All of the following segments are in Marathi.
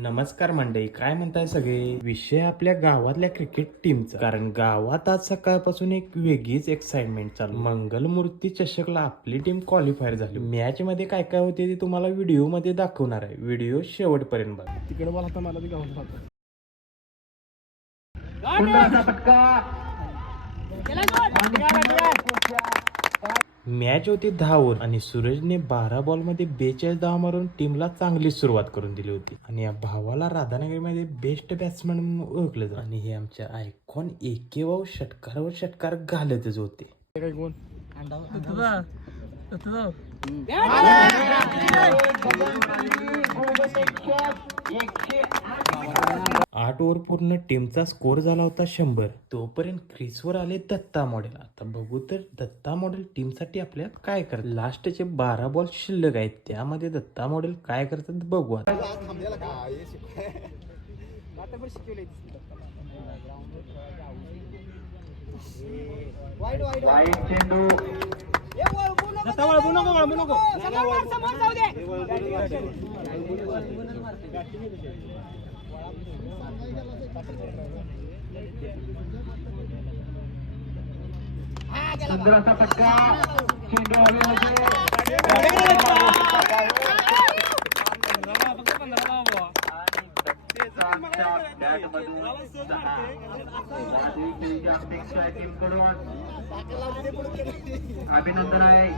नमस्कार मंडळी, काय म्हणताय सगळे. विषय आपल्या गावातल्या क्रिकेट टीमचा. कारण गावात आज सकाळपासून एक वेगळीच एक्साइटमेंट चालू. मंगलमूर्ती चषकला आपली टीम क्वालिफायर झाली. मॅच मध्ये काय काय होते ते तुम्हाला व्हिडिओ मध्ये दाखवणार आहे. व्हिडिओ शेवटपर्यंत बघा. तिकडे मला मला ते गावात राहतो. मॅच होती 10 ओव्हर आणि सूरजने 12 बॉल मध्ये 42 धावा मारून टीमला चांगली सुरुवात करून दिली होती. आणि या भावाला राधानगरीमध्ये बेस्ट बॅट्समन म्हणून ओळखलं जातं. आणि हे आमच्या आयकॉन एकेवाव षटकारावर षटकार घालतच होते. कोण 8 ओव्हर पूर्ण टीमचा स्कोर झाला होता 100. तोपर्यंत क्रीजवर आले दत्ता मॉडेल. आता बघू तर दत्ता मॉडेल टीमसाठी आपल्या काय करतात. लास्टचे 12 बॉल शिल्लक आहेत, त्यामध्ये दत्ता मॉडेल काय करतात बघू आता. सुंदराचा फटका, चेंडू आले होते. अभिनंदन आहे.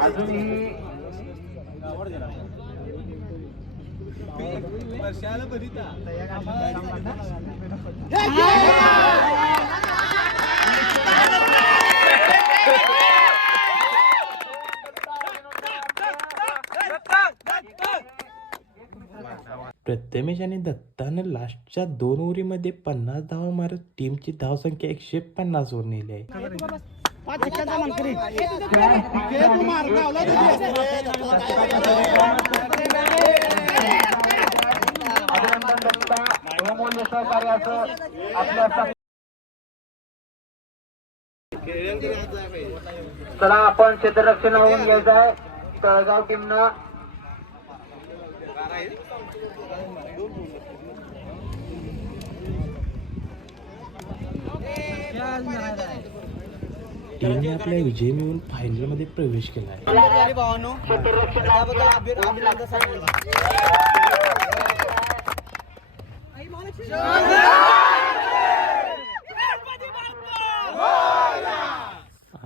अजूनही प्रथमेश आणि दत्तानं लास्टच्या 2 ओव्हरीमध्ये 50 धावा मारत टीमची धावसंख्या 150 वर नेली आहे. चला आपण क्षेत्ररक्षण होऊन घ्यायचं आहे. तळगाव टीमनं टीमने आपला विजय मिळवून फायनल मध्ये प्रवेश केला आहे.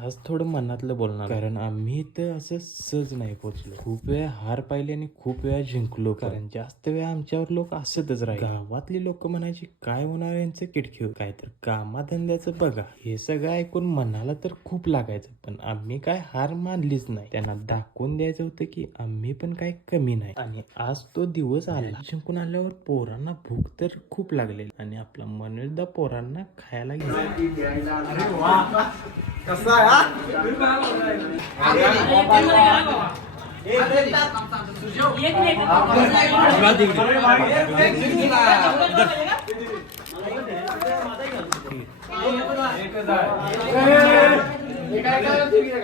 आज थोडं मनातलं बोलणार, कारण आम्ही इथं असं सहज नाही पोहोचलो. खूप वेळा हार पाहिली आणि खूप वेळा जिंकलो. कारण जास्त वेळा आमच्यावर लोक असतच राहिले. गावातली लोक म्हणायची काय होणार यांचं किटखेळ, काय तर कामाधंद्याचं बघा. हे सगळं ऐकून मनाला तर खूप लागायचं, पण आम्ही काय हार मानलीच नाही. त्यांना दाखवून द्यायचं होतं की आम्ही पण काय कमी नाही. आणि आज तो दिवस आला. जिंकून आल्यावर पोरांना भूक तर खूप लागलेली आणि आपला मनोजदा पोरांना खायला गेला.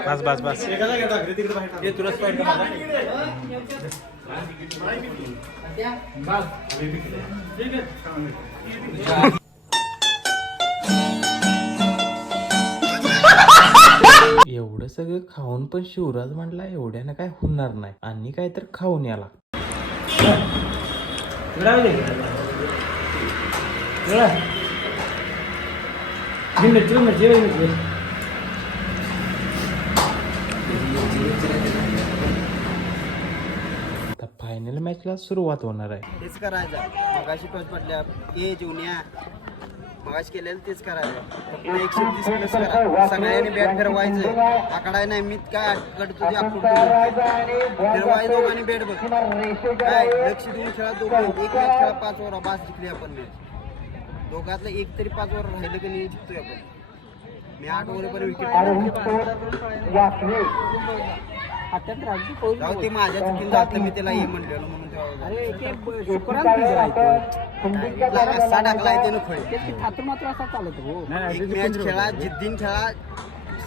बस बस बस एवढं सगळं खाऊन पण शिवराज म्हटला एवढ्यानं काय होणार नाही आणि काय तर खाऊन याला. फायनल मॅचला सुरुवात होणार आहे. तेच करायचं मगाशी टॉस पडल्या हे जुन्या मगाशी केलेलं तेच करायचं. 130 प्लस करा. सगळ्यांनी बॅट फिरवायचं. आकडाय नाही मी काय कडतो ते फिरवायचं. दोघांनी बॅट बघ काय लक्ष देऊन खेळा. दोघं एक मॅच खेळा 5 ओव्हर बास जिंकली आपण मॅच. दोघातलं एक तरी 5 ओव्हर राहिलं की नाही जिंकतोय आपण. मी 8 ओव्हर पर्यंत विकेट जाऊ ते माझ्या चुकीन जातं मी त्याला ये म्हणलेलो म्हणून असा टाकलाय त्यानं फळे एक मॅच खेळा जिद्दीन खेळा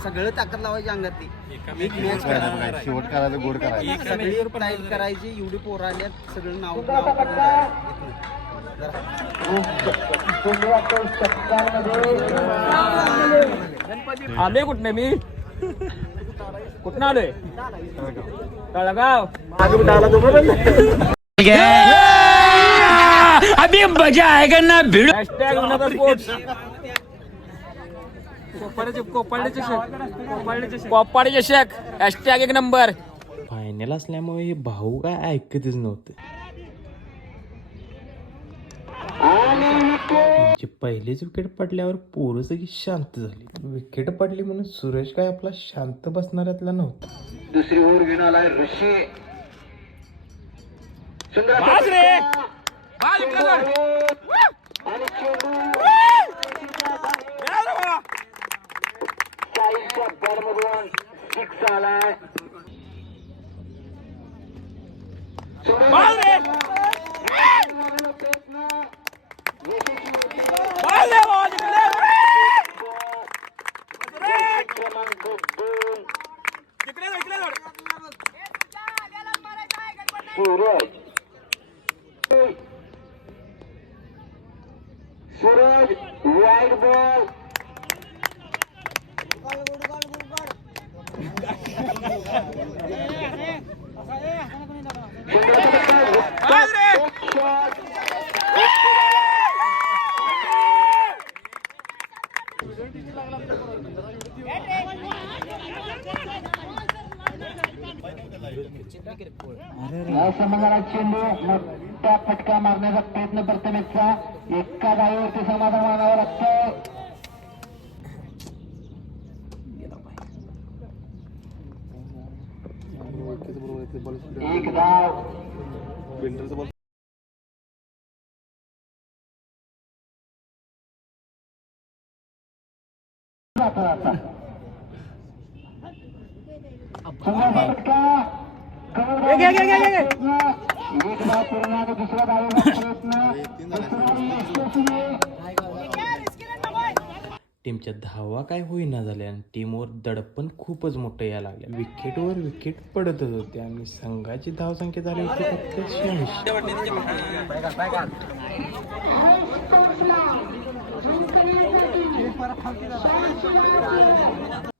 सगळं ताकद लावायची अंगात ती एक मॅच खेळा शेवट करायचं गोड करायचं सगळी टाईट करायची एवढी पोरं आल्यात सगळं नाव आलोय कुठनं मी कुठनं आलोय तळगाव अभी मजा आएगा ना भिड हॅशटॅग विनोद स्पोर्ट्स कोपाडे चषक हॅशटॅग एक नंबर. फायनल असल्यामुळे हे भाऊ काय ऐकतच नव्हते. त्यांची पहिलीच विकेट पडल्यावर पोरं सगळी शांत झाली. विकेट पडली म्हणून सुरेश काय आपला शांत बसणाऱ्यातला नव्हता. दुसरी ओव्हर घेऊन आलाय ऋषी सुंदर बाज रे बाज इकडे जा. आणि चेंडू या रे बाबा. 40च्या बॉलमधून 6 आलाय. बाज रे बाज रे बाज इकडे. क्रमांक 2 इकडे जा, इकडे जा. सूरज वाईड बॉल बाज रे समाधानात चेंडू मोठा फटका मारण्याचा प्रयत्न प्रथमेशचा एका धावेवरती समाधान मानावं लागतं. एक धाव फटका एक धाव पूर्ण दुसरा धावेचा प्रयत्न टीमच्या धावा काय होईना झाल्या आणि टीमवर दडपण खूपच मोठं यायला लागलं. विकेटवर विकेट पडतच होते आणि संघाची धावसंख्या झाली होती फक्त 86.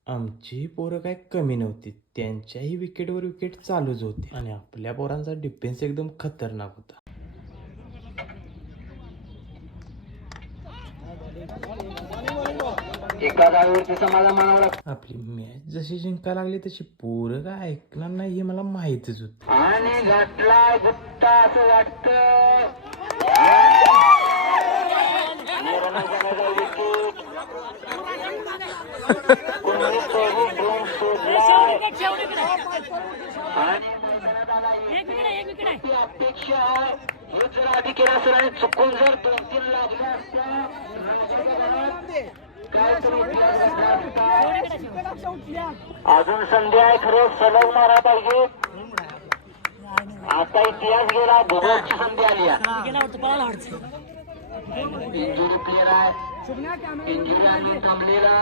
आमची पोरं काय कमी नव्हती. त्यांच्याही विकेटवर विकेट चालूच होते आणि आपल्या पोरांचा डिफेन्स एकदम खतरनाक होता. एका धावेवरती समाधान मानावं लागतं. आपली मॅच जशी जिंकायला लागली तशी पोरं काय ऐकणार नाही हे मला माहितच होतं. आणि घातलाय गुट्टा असं वाटतं. अपेक्षा आहे हे जर आधी केला सर आणि चुकून जर 2-3 लागल्या असत्या अजून संधी आहे खरं सलग मारा पाहिजे. आता इतिहास गेला भोगोची संधी आली आहे. इंजुरी प्लेअर आहे इंजुरी आणून थांबलेला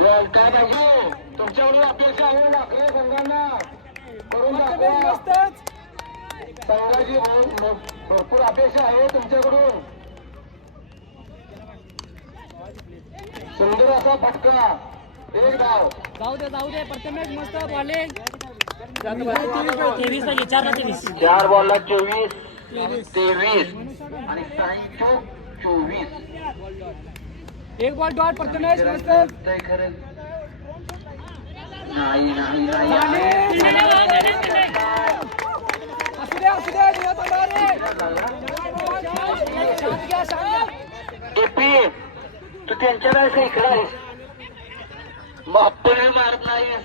बॉल काय पाहिजे तुमच्याकडून अपेक्षा आहे लागले संघांना करून दाखवा. संघाची भरपूर अपेक्षा आहे तुमच्याकडून. सुंदर असा फटका एक धाव. जाऊ दे प्रथमेश मस्त बॉलिंग. 4 बॉलला 24 23 आणि साई चौक 24. एक बॉल डॉट प्रथमेश मस्त. खरं नाही असू दे टीपी तू त्यांच्या वेळेस इकडे आहेस मग मारत नाहीस.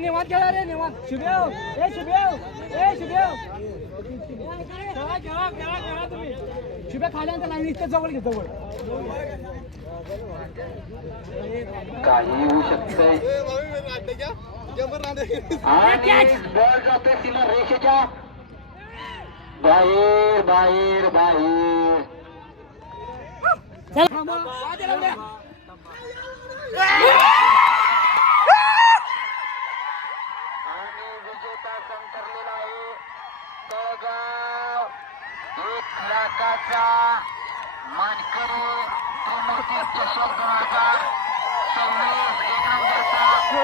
निवांत खेळा रे निवांत. शुभेव शिव्या खाल्यानंतर लाईन इथे जवळ घे जवळ. काही होऊ शकतंय आणि बॉल जातोय सीमा रेषेच्या बाहेर बाहेर बाहेर. आणि विजेता संतरलेला आहे तळगाव. 1 लाखाचा मानकरी त्रिमूर्ती चषक 2026 1 नंबरचा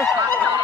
मानकरी.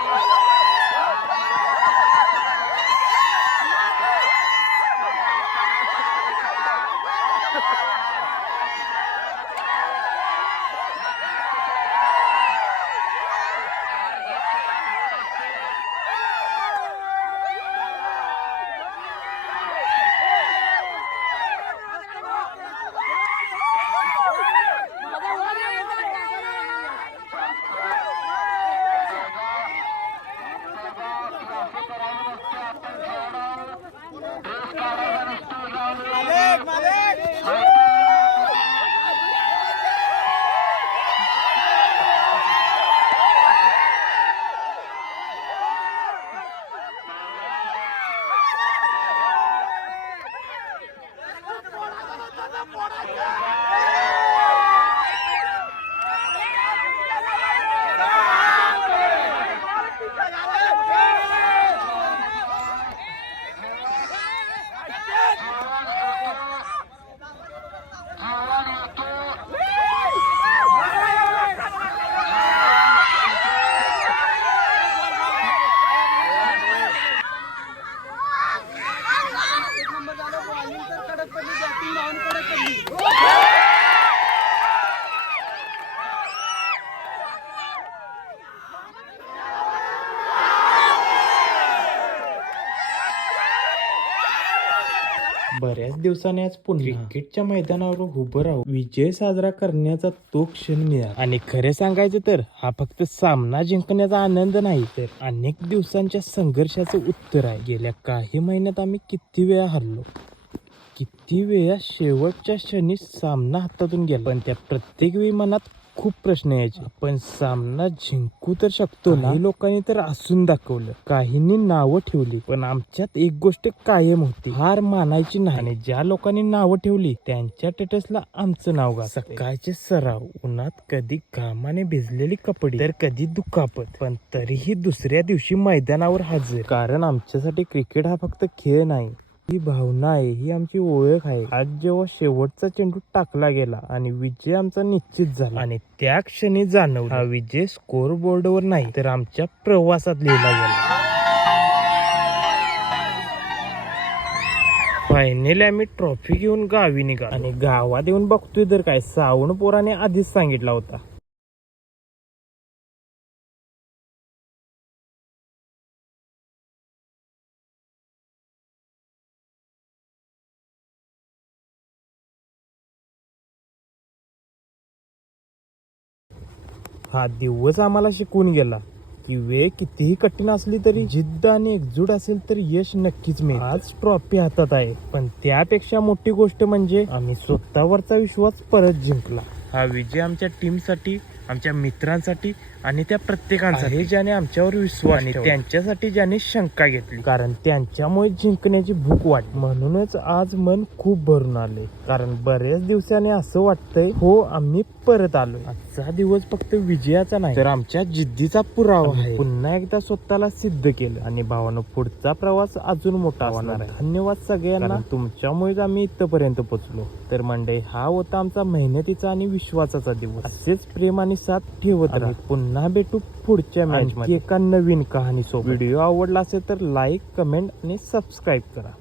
बऱ्याच दिवसांनी आज पुन्हा क्रिकेटच्या मैदानावर उभं राहून विजय साजरा करण्याचा तो क्षण मिळाला. आणि खरे सांगायचं तर हा फक्त सामना जिंकण्याचा आनंद नाही, तर अनेक दिवसांच्या संघर्षाचं उत्तर आहे. गेल्या काही महिन्यात आम्ही किती वेळा हरलो, किती वेळा शेवटच्या क्षणी सामना हातातून गेला, पण त्या प्रत्येक वेळी मनात खूप प्रश्न यायचे. आपण सामना जिंकू तर शकतो ना? काही लोकांनी तर हसून दाखवलं, काहींनी नावं ठेवली, पण आमच्यात एक गोष्ट कायम होती, हार मानायची नाही. आणि ज्या लोकांनी नावं ठेवली त्यांच्या स्टेटसला आमचं नाव गा. सकाळचे सराव, उन्हात कधी घामाने भिजलेली कपडे, तर कधी दुखापत, पण तरीही दुसऱ्या दिवशी मैदानावर हजर. कारण आमच्यासाठी क्रिकेट हा फक्त खेळ नाही, ही भावना आहे, ही आमची ओळख आहे. आज जेव्हा शेवटचा चेंडू टाकला गेला आणि विजय आमचा निश्चित झाला, आणि त्या क्षणी जाणवलं हा विजय स्कोर बोर्डवर नाही तर आमच्या प्रवासात लिहिला गेला. फायनली आम्ही ट्रॉफी घेऊन गावी निघालो, आणि गावात येऊन बघतोय तर काय, सावणपोराने आधीच सांगितला होता. हा दिवस आम्हाला शिकवून गेला की वेळ कितीही कठीण असली तरी जिद्द आणि एकजूट असेल तर यश नक्कीच मिळेल. आज ट्रॉफी हातात आहे, पण त्यापेक्षा मोठी गोष्ट म्हणजे आम्ही स्वतःवरचा विश्वास परत जिंकला. हा विजय आमच्या टीमसाठी, आमच्या मित्रांसाठी आणि त्या प्रत्येकांसाठी ज्याने आमच्यावर विश्वास आणि त्यांच्यासाठी ज्याने शंका घेतली, कारण त्यांच्यामुळे जिंकण्याची भूक वाटली. म्हणूनच आज मन खूप भरून आले, कारण बऱ्याच दिवसांनी असं वाटतंय हो आम्ही परत आलोय. आजचा दिवस फक्त विजयाचा नाही तर आमच्या जिद्दीचा पुरावा आहे. पुन्हा एकदा स्वतःला सिद्ध केलं, आणि भावानं पुढचा प्रवास अजून मोठा असणार आहे. धन्यवाद सगळ्यांना, तुमच्यामुळेच आम्ही इथपर्यंत पोहोचलो. तर मंडळी, हा होता आमचा मेहनतीचा आणि विश्वासाचा दिवस. असेच प्रेम आणि साथ ठेवत राहा. पुन्हा भेटू पुढच्या मॅच मध्ये एका नवीन कहाणी सोबत. व्हिडिओ आवडला असेल तर लाईक, कमेंट आणि सबस्क्राईब करा.